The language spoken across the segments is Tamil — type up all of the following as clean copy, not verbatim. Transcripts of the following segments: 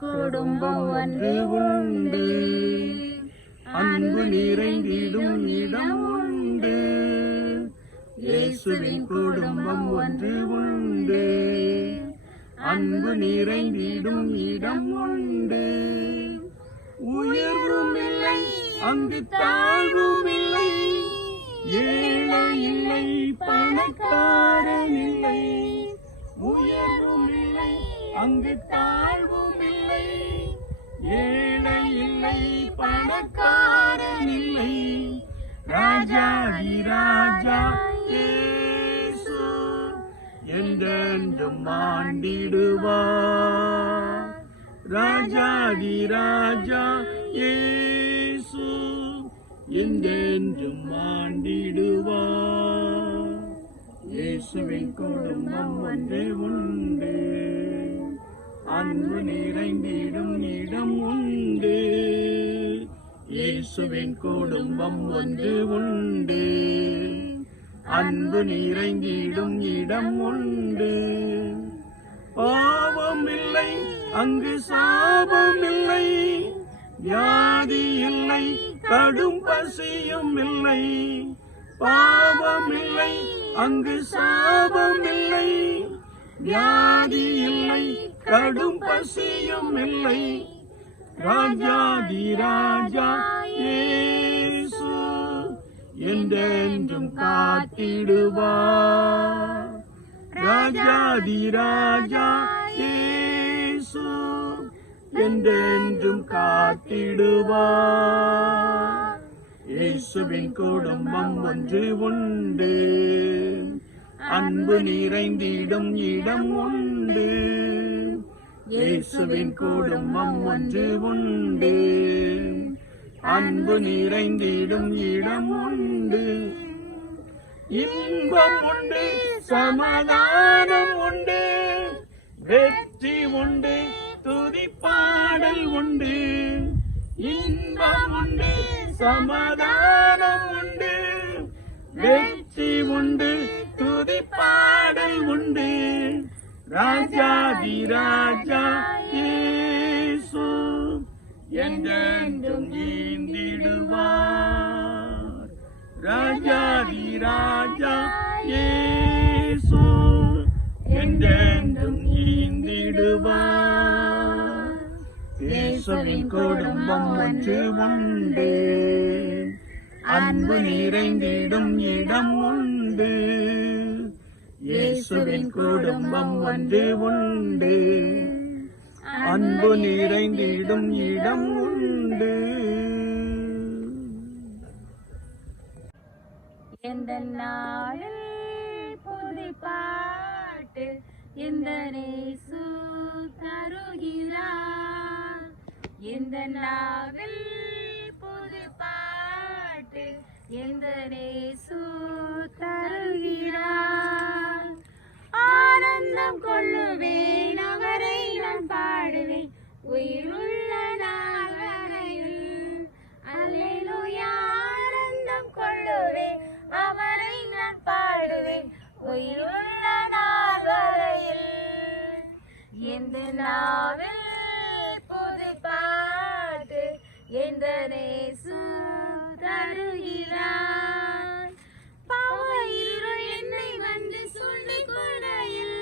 குடும்பம் ஒன்று உண்டு, அன்பு நிறைந்திடும் இடம் உண்டு. இயேசுவின் குடும்பம் ஒன்று உண்டு, அன்பு நிறைந்திடும் இடம் உண்டு. உயர்வும் இல்லை அங்கு தாழ்வும் இல்லை, ஏழை இல்லை பணக்காரன் இல்லை. உயர்வும் இல்லை அங்கு தாழ்வும் இல்லை, ஏழை இல்லை பணக்காரன் இல்லை. ராஜாதி ராஜா இயேசு என்றென்றும் ஆண்டிடுவார். ராஜாதி ராஜா இயேசு என்றென்றும் ஆண்டிடுவார். இயேசுவின் குடும்பம் ஒன்று உண்டு, அன்பு நிறைந்திடும் இடம் உண்டு. இயேசுவின் குடும்பம் ஒன்று உண்டு, அன்பு நிறைந்திடும் இடம் உண்டு. பாவம் இல்லை அங்கு சாபம் இல்லை, வியாதி இல்லை கடும் பசியும் இல்லை. பாவம் இல்லை அங்கு சாபம் இல்லை, வியாதி இல்லை கடும் பசியும் இல்லை. ராஜாதி ராஜா இயேசு என்றென்றும் காத்திடுவார். ராஜாதி ராஜா இயேசு என்றென்றும் காத்திடுவார். இயேசுவின் குடும்பம் ஒன்று உண்டு, அன்பு நிறைந்திடும் இடம் உண்டு. இயேசுவின் குடும்பம் ஒன்று உண்டு, அன்பு நிறைந்திடும் இடம் உண்டு. இன்பம் உண்டு சமாதானம் உண்டு, வெற்றி உண்டு துதிப்பாடல் உண்டு. இன்பம் உண்டு சமாதானம் உண்டு, வெற்றி உண்டு துதிப்பாடல் உண்டு. ராஜாதி ராஜா இயேசு என்றென்றும் ஈந்திடுவார். ராஜாதி ராஜா இயேசு என்றென்றும் ஈந்திடுவார். இயேசுவின் குடும்பம் ஒன்று உண்டு, அன்பு நிறைந்திடும் இடம் உண்டு. இயேசுவின் குடும்பம் ஒன்று உண்டு, அன்பு நிறைந்திடும் இடம் உண்டு. எந்த நாளில் புது பாட்டு எந்த இயேசு தருகிறார். எந்த நாளில் புது பாட்டு எந்த இயேசு தருகிறார். ஆனந்தம் கொள்ளுவேன் அவரை நான் பாடுவேன் உயிருள்ள நாள் வரையில். அல்லேலூயா. ஆனந்தம் கொள்ளுவேன் அவரை நான் பாடுவேன் உயிருள்ள நாள் வரையில். எந்த நாவில் புது பாட்டு எந்த இயேசு தருகிறார். பாவ இருள் என்னை வந்து சூழ்ந்து கொள்ளையில்,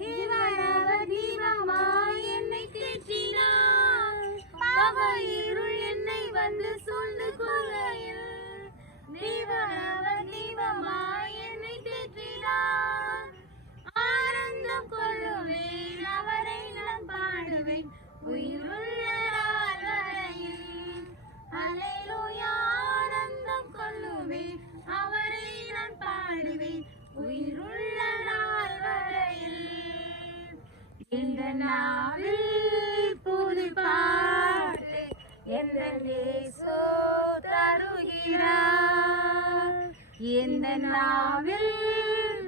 தீவானவ தீபமாய் என்னை தேற்றினார். பாவ இருள் என்னை வந்து சூழ்ந்து கொள்ளையில், தீவானவ தீபமாய் என்னை தேற்றினார். ஆனந்தம் கொள்ளுவேன் அவரை நான் பாடுவேன் உயிருள்ள நாள் வரையில். அல்லேலூயா. ஆனந்தம் கொள்ளுவேன் அவரை நான் பாடுவேன் உயிருள்ள நாள் வரையில். இந்த நாவில் புது பாட்டு எந்த இயேசு தருகிறார். இந்த நாவில்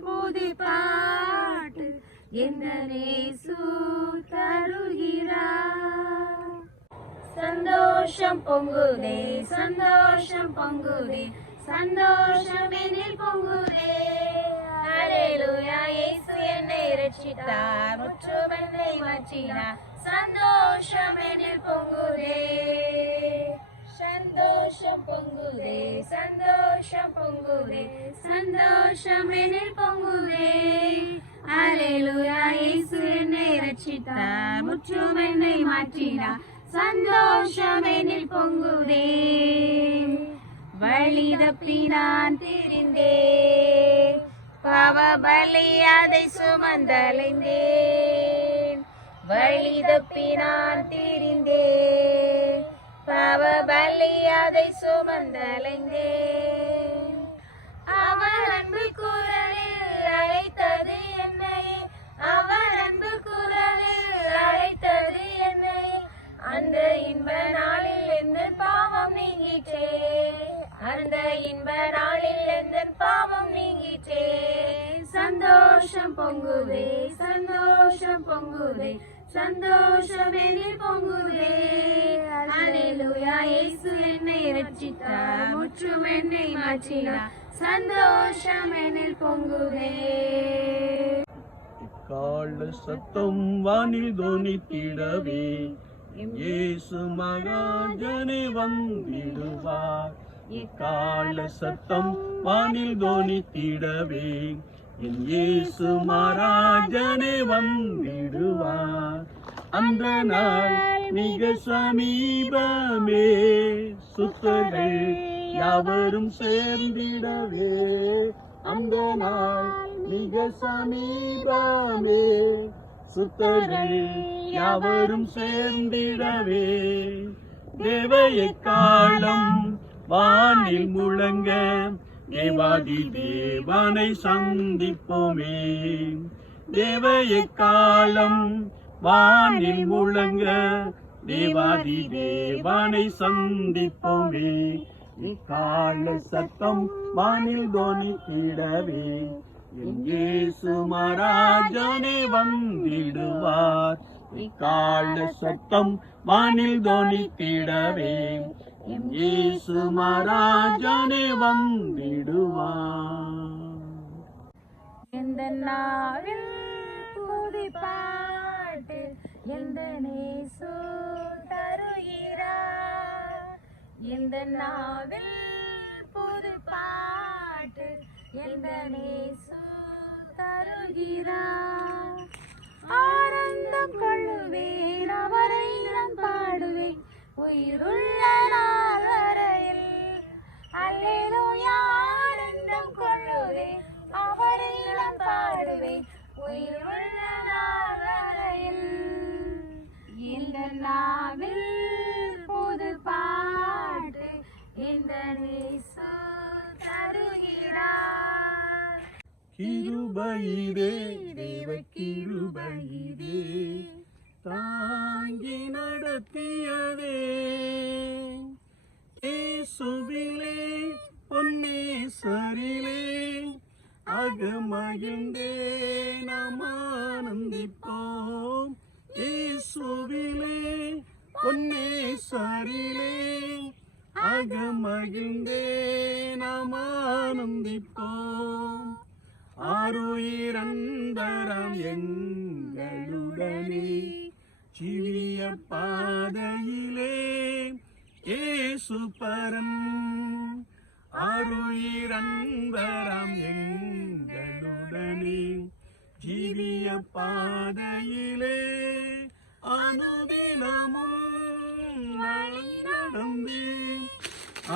புது பாட்டு எந்த இயேசு தருகிறார். சந்தோஷம் பொங்குதே சந்தோஷம் பொங்குதே சந்தோஷம் என்னில் பொங்குதே. அல்லேலூயா. இயேசு என்னை இரட்சித்தார், முற்றும் என்னை மாற்றினார். சந்தோஷம் முற்றும் என்னை மாற்றினார் சந்தோஷம் என்னில் பொங்குதே வழி தப்பி நான் திரிந்தேன் பாவ பலி அதை சுமந்தலைந்தேன் வழி தப்பி நான் திரிந்தேன் பாவ பலி அதை சுமந்தலைந்தேன் அவர் அன்பு குரலில் அழைத்தது என்னை அவர் அன்பு குரலில் அழைத்தது என்னை அந்த இன்ப நாளில் எந்த பாவம் நீங்கிற்றே அந்த இன்ப நாளில் எந்த பாவம் நீங்கிற்றே சந்தோஷம் பொங்குதே சந்தோஷம் பொங்குதே சந்தோஷம் என்னில் பொங்குதே அல்லேலூயா இயேசு என்னை இரட்சித்தார் முற்றும் என்னை மாற்றினார் சந்தோஷம் என்னில் பொங்குதே கால சத்தம் வானில் தோனித்திடவே இயேசு மகாஜனே வந்திடுவார் கால சத்தம் வானில் தோனித்திடவே என் இயேசு மகாஜனே வந்திடுவார் அந்த நாள் மிக சமீபமே சுத்தர்கள் யாவரும் சேர்ந்திடவே அந்த நாள் மிக சமீபமே சுத்தர்கள் யாவரும் சேர்ந்திடவே தேவையை காலம் வானில் முழங்க தேவாதி தேவனை சந்திப்போமே தேவையை காலம் வானில் முழங்க தேவாதி தேவனை சந்திப்போமே கால சத்தம் வானில் தோனித்திடவே இயேசு மகாராஜனே வந்திடுவார் கால சத்தம் வானில் தோனித்திடவே இயேசு மகாராஜனே வந்திடுவார் எந்த நாவில் புது பாட்டு எந்த நேசு தருகிறார் எந்த நாவில் புது பாட்டு எந்த நேசு தருகிறார் ஆனந்தம் கொள்ளுவேன் அவரை நான் பாடுவேன் உயிருள்ள நாள் வரையில் அல்லேலூயா ஆனந்தம் கொள்ளுவேன் அவரை நான் பாடுவேன் உயிருள்ள நாள் வரையில் இந்த நாவில் புது பாட்டு இந்த நேசு தருகிறார் கிருபையிலே தேவ கிருபையிலே தாங்கி நடத்தியதே இயேசுவிலே பொன்னேசரிலே அகமகிழ்ந்தே நாம் ஆனந்திப்போம் இயேசுவிலே பொன்னேசரிலே அகமகிழ்ந்தே நாம் ஆனந்திப்போம் ஆருயிரந்தரம் எங்களுடனே ஜீவிய பாதையிலே இயேசு பரன் ஆருயிரந்தரம் எங்களுடனே ஜீவிய பாதையிலே அனுதினமும் நடந்து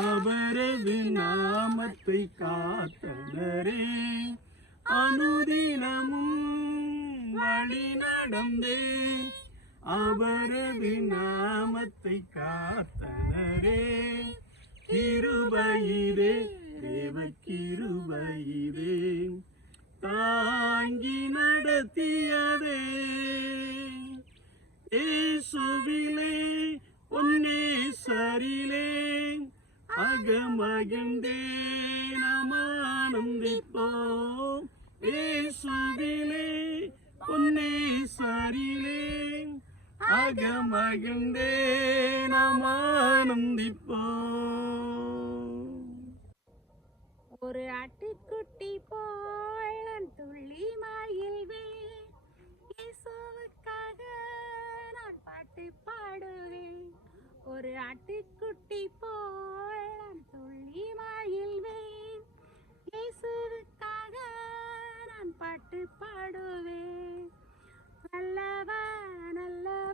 அவரது நாமத்தை காத்தனரே அனுதினமும் வழி நடந்தே அவரது நாமத்தை காத்தனரே கிருபையிலே தேவ கிருபையிலே தாங்கி நடத்தியதே இயேசுவிலே பொன்னேசரிலே அகமகிழ்ந்தே நாம் ஆனந்திப்போம் இயேசுவிலே பொன்னேசரிலே அகமகிழ்ந்தே நாம் ஆனந்திப்போம் ஒரு ஆட்டுக்குட்டி போல் நான் துள்ளி மகிழ்வேன் இயேசுவுக்காக நான் பாட்டு பாடுவேன் ஒரு ஆட்டுக்குட்டி போல் நான் துள்ளி மகிழ்வேன் இயேசுவுக்காக நான் பாட்டு பாடுவேன் நல்லவா நல்லவா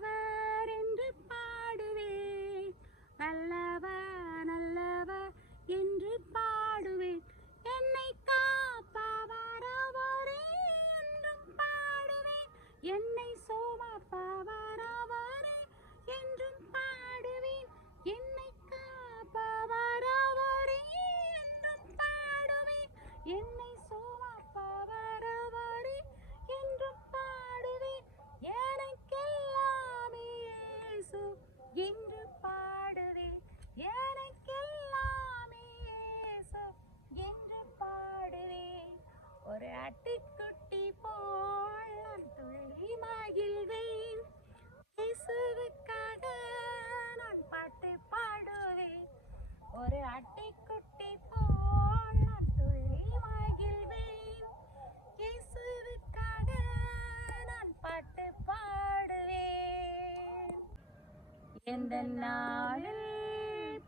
ஒரு ஆட்டுக்குட்டி போல் நான் துள்ளி மகிழ்வேன். இயேசுவுக்காக நான் பாட்டு பாடுவேன். ஒரு ஆட்டுக்குட்டி போல் நான் துள்ளி மகிழ்வேன். இயேசுவுக்காக நான் பாட்டு பாடுவேன். எந்த நாளில்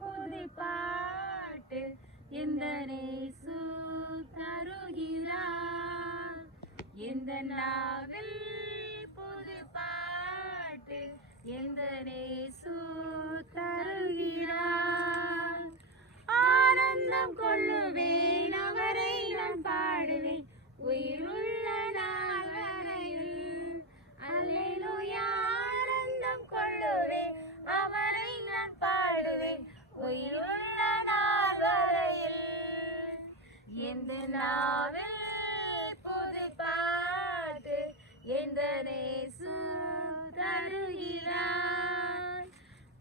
புது பாட்டு எந்த இயேசு தருகிறார். எந்த நாளில் புது பாட்டு எந்த இயேசு தருகிறார். ஆனந்தம் கொள்ளுவேன், அவரை நான் பாடுவேன் உயிருள்ள நாள் வரையில். அல்லேலூயா. ஆனந்தம் கொள்ளுவேன், அவரை நான் பாடுவேன் உயிருள்ள நாள் வரையில். எந்த நாவில் புது பாட்டு எந்த இயேசு தருகிறார்.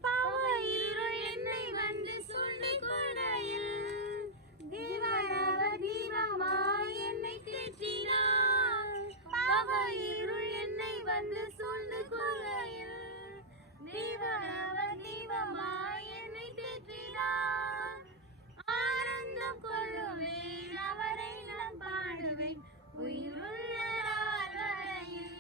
பாவ இருள் என்னை வந்து சூழ்ந்து கொள்ளையில் தீபனவ தீபமாய் என்னை தேற்றினார். பாவ இருள் என்னை வந்து சூழ்ந்து கொள்ளையில் தீபனவ தீபமாய் என்னை தேற்றினார். ஆனந்தம் கொள்ளுவேன், அவரை நான் பாடுவேன் உயிருள்ள நாள் வரையில்.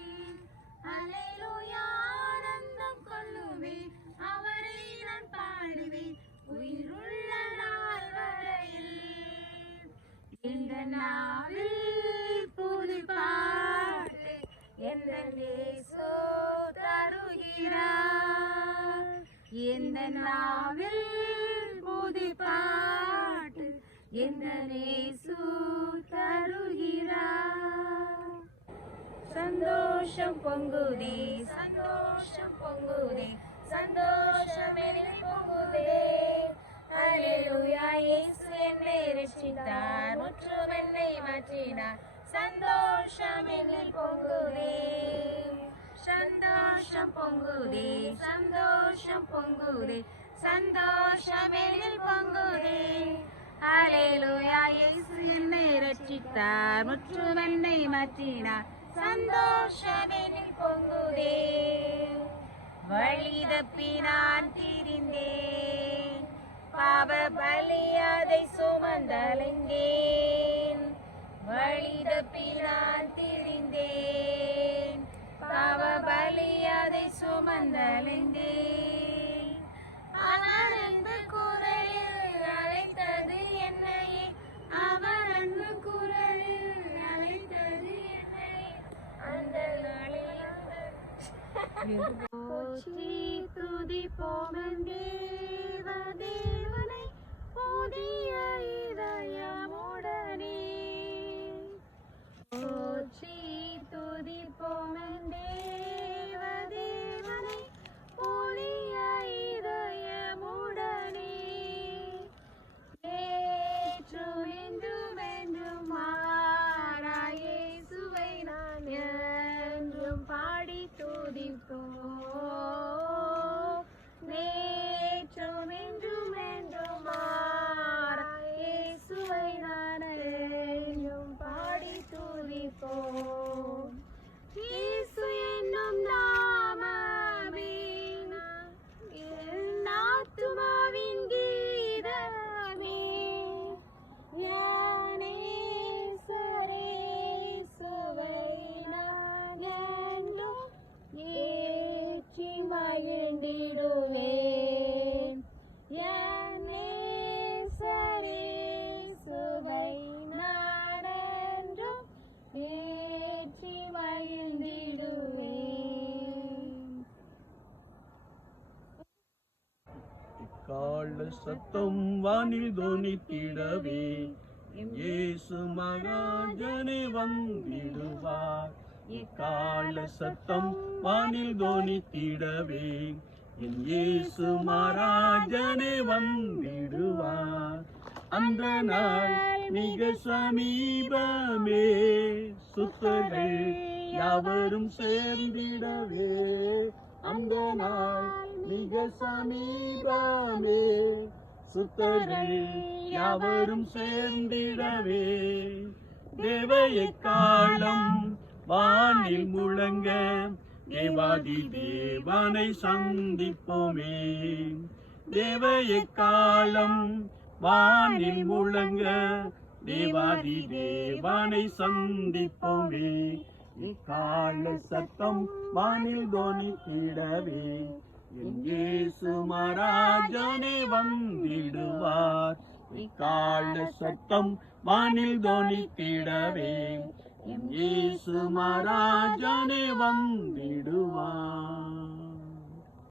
அல்லேலூயா. ஆனந்தம் கொள்ளுவேன், அவரை நான் பாடுவேன் உயிருள்ள நாள் வரையில். இந்த நாவில் புது பாட்டு எந்த இயேசு தருகிறார். எந்த நாவில் புது பாட்டு எந்த இயேசு தருகிறார். சந்தோஷம் பொங்குதே, சந்தோஷம் பொங்குதே, சந்தோஷம் என்னில் பொங்குதே. அல்லேலூயா. இயேசு என்னை ரட்சித்தார், முற்றும் என்னை மாற்றினார். சந்தோஷம் என்னில் பொங்குதே, சந்தோஷம் பொங்குதே, சந்தோஷம் பொங்குதே, சந்தோஷம் என்னில் பொங்குதே. அல்லேலூயா. இயேசு என்னை ரட்சித்தார், முற்றும் என்னை மாற்றினார். சந்தோஷம் என்னில் பொங்குதே. வழி தப்பி நான் திரிந்தேன், பாவ பலி அதை சுமந்தலைந்தேன். வழி தப்பி நான் திரிந்தேன், பாவ பலி அதை சுமந்தலைந்தேன். ஆனால் அன்பு குரலில் அழைத்தது என்னையே, அவர் அன்பு குரலில் அழைத்தது என்னையே. அந்த நாளில் போற்றி துதிப்போம் தேவ தேவனை புதிய இதயமுடனே. போற்றி துதிப்போம் தேவ தேவனை புதிய இதயமுடனே. ஏற்றும் என்றும் என்றும் மாறா இயேசுவை நான் என்றும் பாடி துதிப்போம். நேற்றும் என்றும் என்றும் மாறா இயேசுவை நான் என்றும் பாடி துதிப்போம். இயேசு என்னும் நாமமே என் ஆத்துமாவின் கீதமே. ஞானேசரேசுவை நான் என்றும் ஏற்றி மகிழ்ந்திடுவேன். ஞானேசரேசுவை நான் என்றும் ஏற்றி மகிழ்ந்திடுவேன். கால சத்தம் வானில் தொனித்திடவே இயேசு மகாஜனே வந்திடுவார். இக்கால சத்தம் வானில் தொனித்திடவே என் இயேசு மகாஜனே வந்திடுவார். அந்த நாள் மிக சமீபமே, சுத்தர்கள் யாவரும் சேர்ந்திடவே. அந்த நாள் மிக சமீபமே, சுத்தர்கள் யாவரும் சேர்ந்திடவே. தேவ எக்காலம் வானில் முழங்க தேவாதி தேவனை சந்திப்போமே. தேவ எக்காலம் வானில் முழங்க தேவாதி தேவனை சந்திப்போமே. இக்கால சத்தம் வானில் தொனித்திடவே என் இயேசு மகாராஜனே வந்திடுவார். இக்கால சத்தம் வானில் தொனித்திடவே என் இயேசு மகாராஜனே வந்திடுவார்.